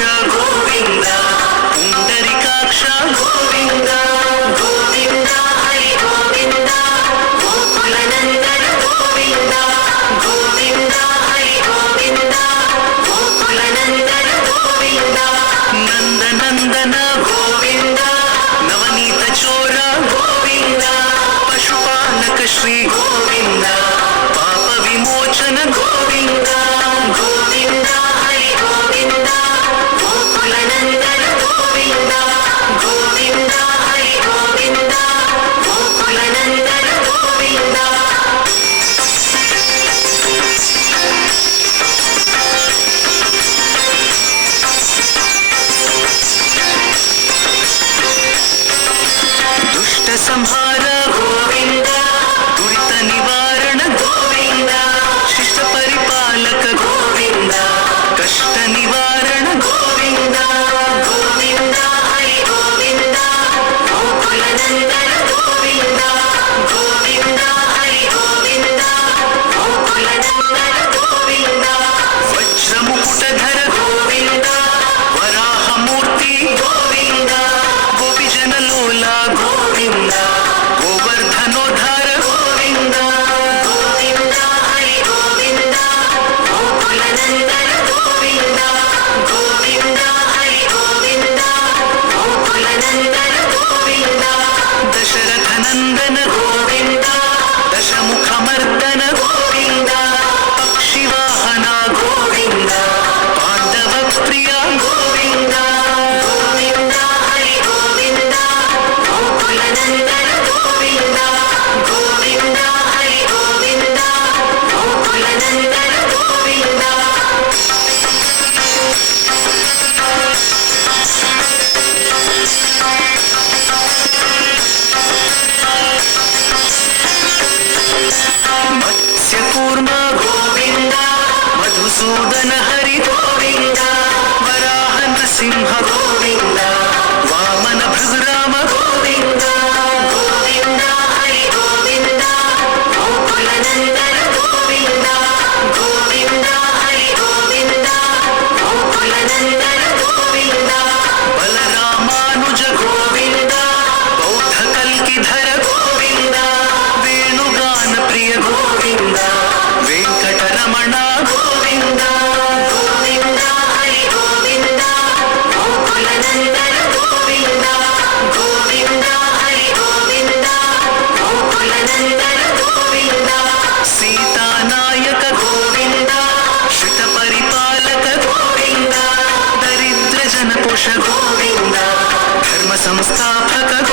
गोविंद पुंडरीकाक्ष गोविंद गोविंद हरि गोविंद गोकुलनंदन गोविंद गोविंद हरि गोविंद गोकुलनंदन गोविंद नंदनंदन गोविंद नवनीत चोर गोविंद पशुपालक श्री गोविंद पाप विमोचन गोविंद गोविंद हरि गोविंद गोकुलनंदन गोविंद गोविंद हरि गोविंद गोकुलनंदन गोविंद दुष्ट संहार गोविंद दुरित निवारण गोविंद शिष्ट परिपालक गोविंद कष्ट निवारण गोविंद गोविंद हरि गोविंद गोकुलनंदन गोविंद गोविंद हरि गोविंद गोकुलनंदन गोविंद वज्र मुकुटधर गोविंद वराह मूर्ति गोविंद गोपीजन लोला गोविंद गोवर्धनोद्धार गोविंद गोविंद हरि गोविंद गोकुलनंदन गोविंद गोविंद हरि गोविंद गोकुलनंदन गोविंद दशरथ नंदन गोविंद दशमुखमर्दन गोविंद पक्षिवाहन गोविंद पांडव प्रिय गोविंद गोविंद हरि गोविंद गोकुलनंदन गोविंद गोविंद हरि गोविंद गोकुलनंदन गोविंद मत्स्यकूर्म गोविंद मधुसूदन हरि गोविंद वराह नृसिंह गोविंद वामन भृगुराम गोविंद गोविंद हरि गोविंद गोकुलनंदन गोविंद गोविंद हरि गोविंद गोकुलनंदन गोविंद बलरामानुज गोविंद बौद्ध कल्किधर गोविंद वेणुगान प्रिय गोविंद वेंकटरमण गोविंद गोविंद हरि गोविंद गोकुलनंदन गोविंद गोविंद हरि गोविंद गोकुलनंदन गोविंद सीतानायक गोविंद श्रित परिपालक गोविंद दरिद्र जन पोष गोविंद धर्म संस्थापक